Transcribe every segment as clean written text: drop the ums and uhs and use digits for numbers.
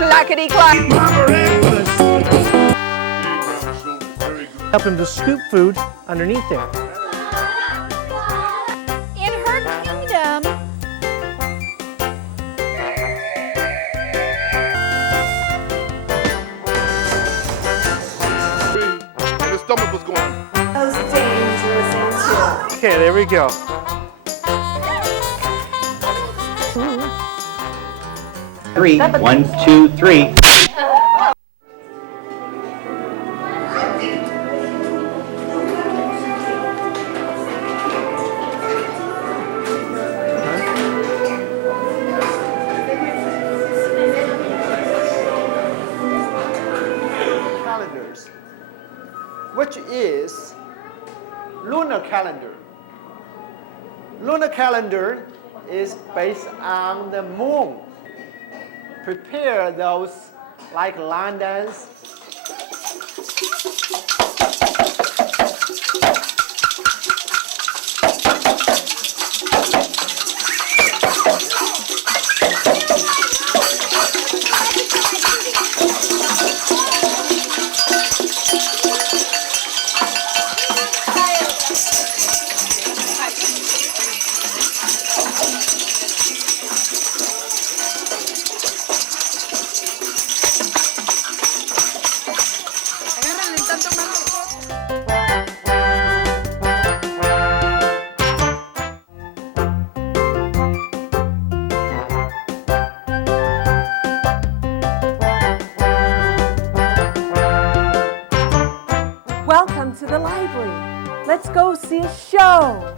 Clackety-clack. Help him to scoop food underneath there. In her kingdom, And his stomach was going. those dangerous ants. Okay, there we go. Three. 1, 2, 3. Calendars, which is lunar calendar. Lunar calendar is based on the moon. Prepare those like line dance. Welcome to the library. Let's go see a show.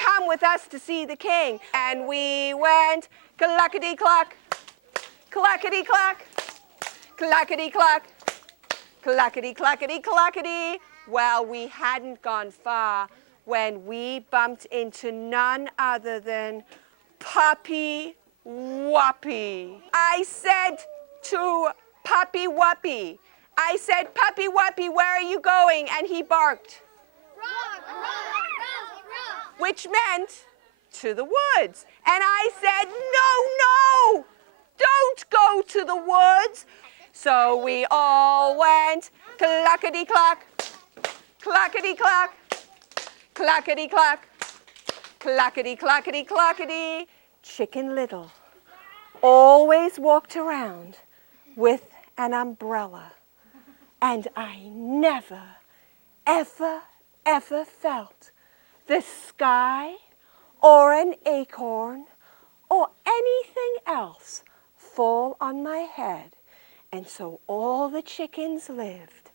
Come with us to see the king. And we went clackety-clack, clackety-clack, clackety-clack, clackety-clackety-clackety. Well, we hadn't gone far when we bumped into none other than Puppy Wuppy. I said to Puppy Wuppy, I said, Puppy Wuppy, where are you going? And he barked. Which meant to the woods. And I said, no, no, don't go to the woods. So we all went clackety-clack, clackety-clack, clackety-clack, clackety-clackety-clackety. Chicken Little always walked around with an umbrella. And I never, ever, ever felt the sky or an acorn or anything else fall on my head. And so all the chickens lived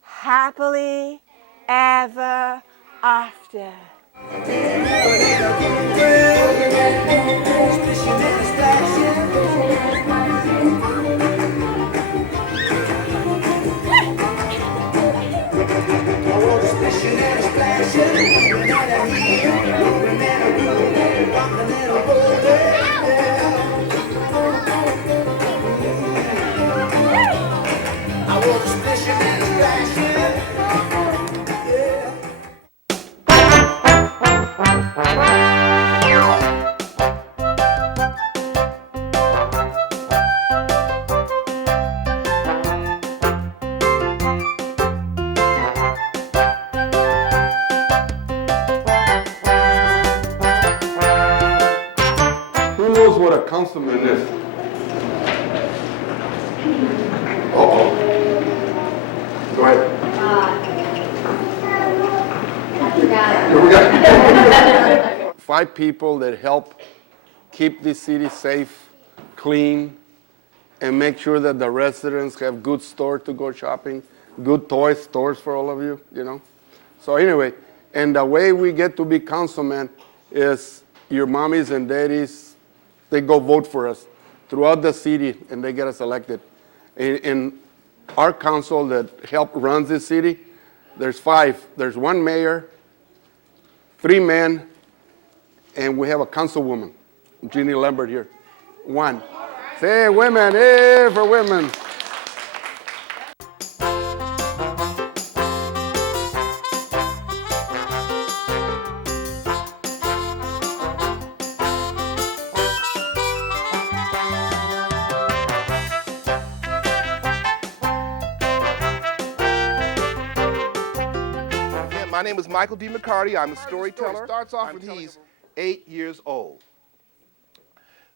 happily ever after. Who knows what a councilman is? Uh-oh. Go ahead. Here we go. 5 people that help keep the city safe, clean, and make sure that the residents have good stores to go shopping, good toy stores for all of you, you know. So anyway, and the way we get to be councilmen is your mommies and daddies, they go vote for us throughout the city and they get us elected. In our council that runs this city, there's 5. There's 1 mayor, 3 men, and we have a councilwoman, Jeannie Lambert here. 1. Say women, hey for women. My name is Michael D. McCarty. I'm a storyteller. Starts off when he's 8 years old.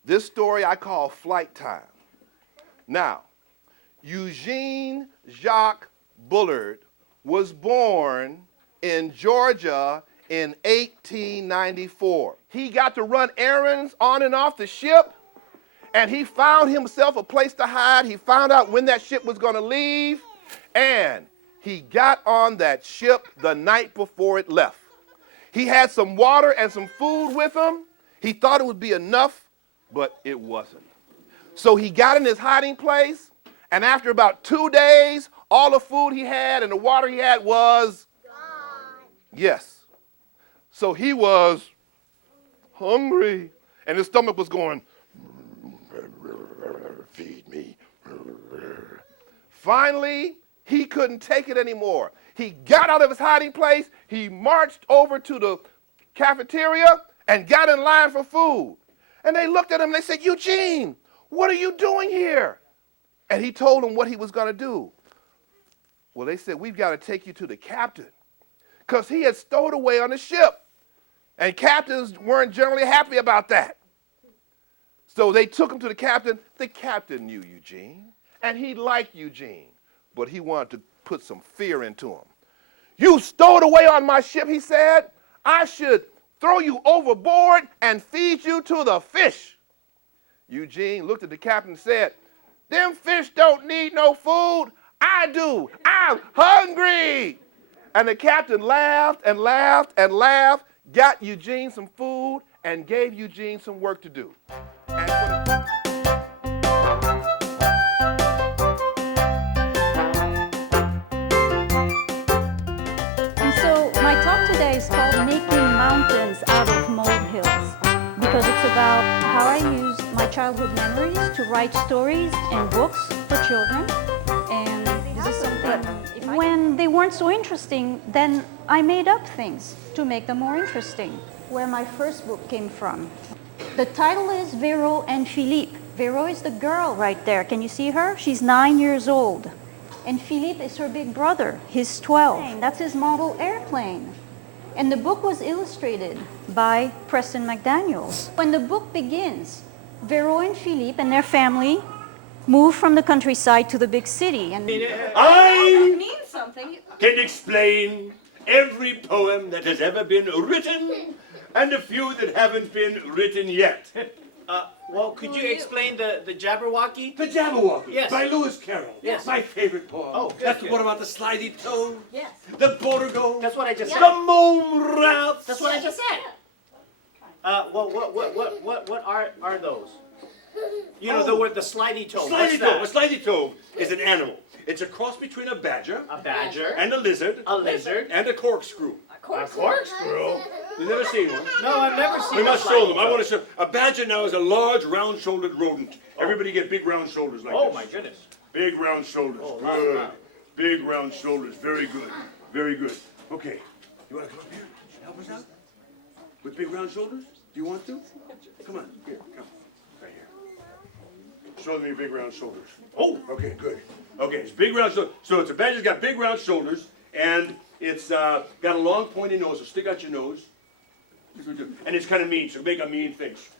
This story I call Flight Time. Now, Eugene Jacques Bullard was born in Georgia in 1894. He got to run errands on and off the ship, and he found himself a place to hide. He found out when that ship was going to leave, and he got on that ship the night before it left. He had some water and some food with him. He thought it would be enough, but it wasn't. So he got in his hiding place, and after about 2 days, all the food he had and the water he had was gone. Yes. So he was hungry, and his stomach was going, feed me. Finally, he couldn't take it anymore. He got out of his hiding place, he marched over to the cafeteria and got in line for food. And they looked at him and they said, Eugene, what are you doing here? And he told them what he was going to do. Well, they said, we've got to take you to the captain, because he had stowed away on the ship. And captains weren't generally happy about that. So they took him to the captain. The captain knew Eugene, and he liked Eugene, but he wanted to put some fear into him. You stowed away on my ship, he said. I should throw you overboard and feed you to the fish. Eugene looked at the captain and said, them fish don't need no food. I do. I'm hungry. And the captain laughed and laughed and laughed, got Eugene some food, and gave Eugene some work to do. My talk today is called Making Mountains Out of Molehills, because it's about how I used my childhood memories to write stories and books for children. And this is something, when they weren't so interesting, then I made up things to make them more interesting. Where my first book came from. The title is Vero and Philippe. Vero is the girl right there. Can you see her? She's 9 years old. And Philippe is her big brother. He's 12. That's his model airplane. And the book was illustrated by Preston McDaniels. When the book begins, Vero and Philippe and their family move from the countryside to the big city. And I can explain every poem that has ever been written and a few that haven't been written yet. Well, could you explain the Jabberwocky? The Jabberwocky, yes, by Lewis Carroll. Yes. My favorite poem. Oh, good. That's the one about the slidey toe. Yes. The border goal. That's what I just said. The mome rats. That's what I just said. Well, what are those? You know, the word, the slidey toe. Slidey toe. A slidey toe is an animal. It's a cross between a badger. And a lizard. And a corkscrew. A corkscrew? You've never seen one? No, I've never seen one. We must show them. I want to show. A badger now is a large, round-shouldered rodent. Everybody get big, round shoulders like this. Oh, my goodness. Big, round shoulders. Oh, good. wow. Big, round shoulders. Very good. Very good. Okay. You want to come up here? Help us out? With big, round shoulders? Do you want to? Come on. Here, come. Right here. Show them your big, round shoulders. Oh, okay, good. Okay, it's big, round shoulders. So it's a badger's got big, round shoulders, and it's got a long, pointy nose, so stick out your nose. And it's kind of mean, so make a mean face.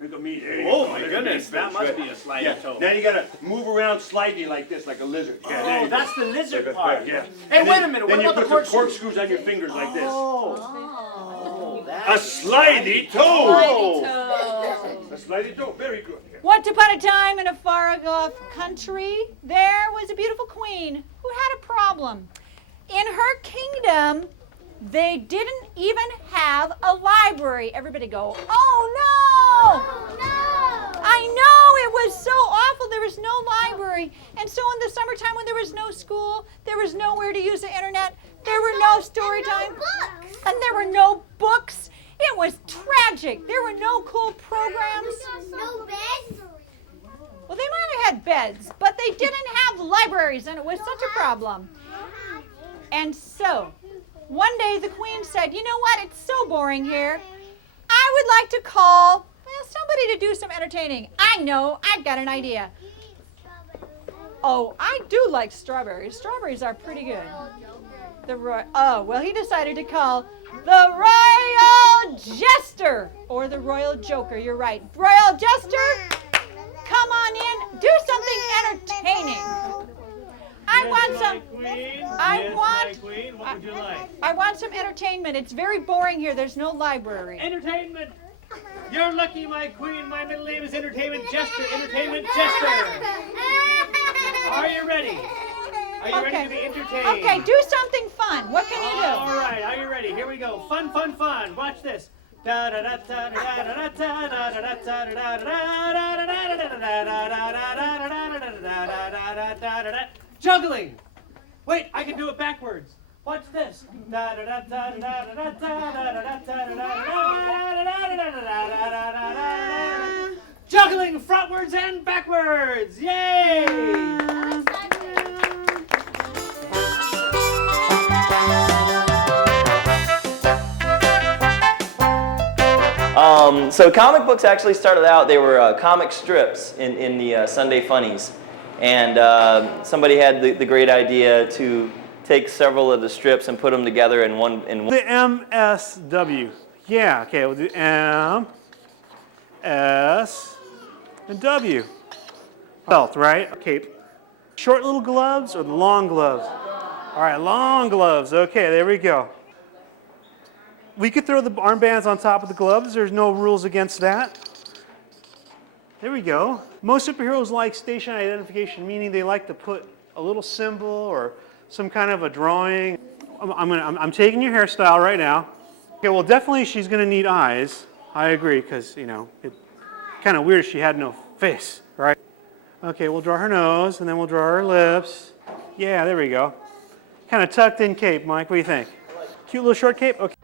Make a mean. Oh my goodness, that must be a slidey toe. Now you gotta move around slightly like this, like a lizard. Oh, that's the lizard part. Yeah. Hey, wait a minute. What about the corkscrews? Corkscrews on your fingers like this. Oh, a slidey toe. Slidey toe. A slidey toe. Very good. Once upon a time in a far-off country, there was a beautiful queen who had a problem. In her kingdom, they didn't even have a library. Everybody go, oh no! Oh, no! I know, it was so awful. There was no library. And so in the summertime when there was no school, there was nowhere to use the internet, there were no story time, and there were no books. It was tragic. There were no cool programs. No beds. Well, they might have had beds, but they didn't have libraries, and it was such a problem. And so, one day the queen said, you know what, it's so boring here. I would like to call somebody to do some entertaining. I know, I've got an idea. Oh, I do like strawberries. Strawberries are pretty good. Oh, well, he decided to call the Royal Jester or the Royal Joker. You're right. Royal Jester, come on in. Do something entertaining. I want some. What would you like? I want some entertainment. It's very boring here. There's no library. Entertainment. You're lucky, my queen. My middle name is Entertainment Jester. Entertainment Jester. Are you ready? Are you ready to be entertained? Okay, do something fun. What can you do? All right, are you ready? Here we go. Fun, fun, fun. Watch this. Juggling. Wait, I can do it backwards. Watch this. Juggling frontwards and backwards. Yay! So comic books actually started out, they were comic strips in the Sunday Funnies. And somebody had the great idea to take several of the strips and put them together in one. The MSW. Yeah, okay, we'll do M, S, and W. Belt, right? Okay. Short little gloves or the long gloves? All right, long gloves. Okay, there we go. We could throw the armbands on top of the gloves. There's no rules against that. There we go. Most superheroes like station identification, meaning they like to put a little symbol or some kind of a drawing. I'm taking your hairstyle right now. Okay, well, definitely she's going to need eyes. I agree, because, you know, it's kind of weird if she had no face, right? Okay, we'll draw her nose, and then we'll draw her lips. Yeah, there we go. Kind of tucked in cape, Mike. What do you think? Cute little short cape? Okay.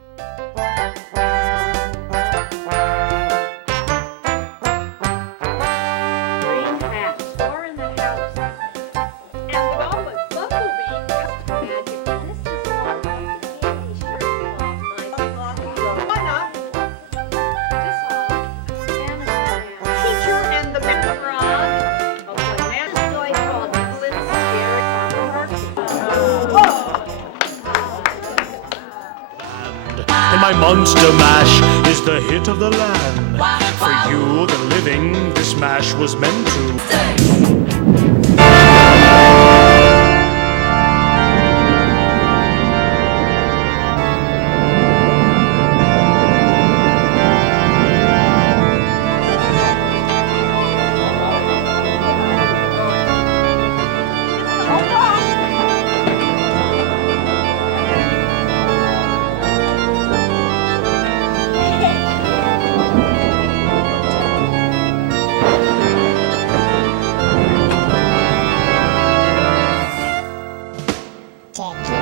My Monster Mash is the hit of the land. For you, the living, this mash was meant to. Check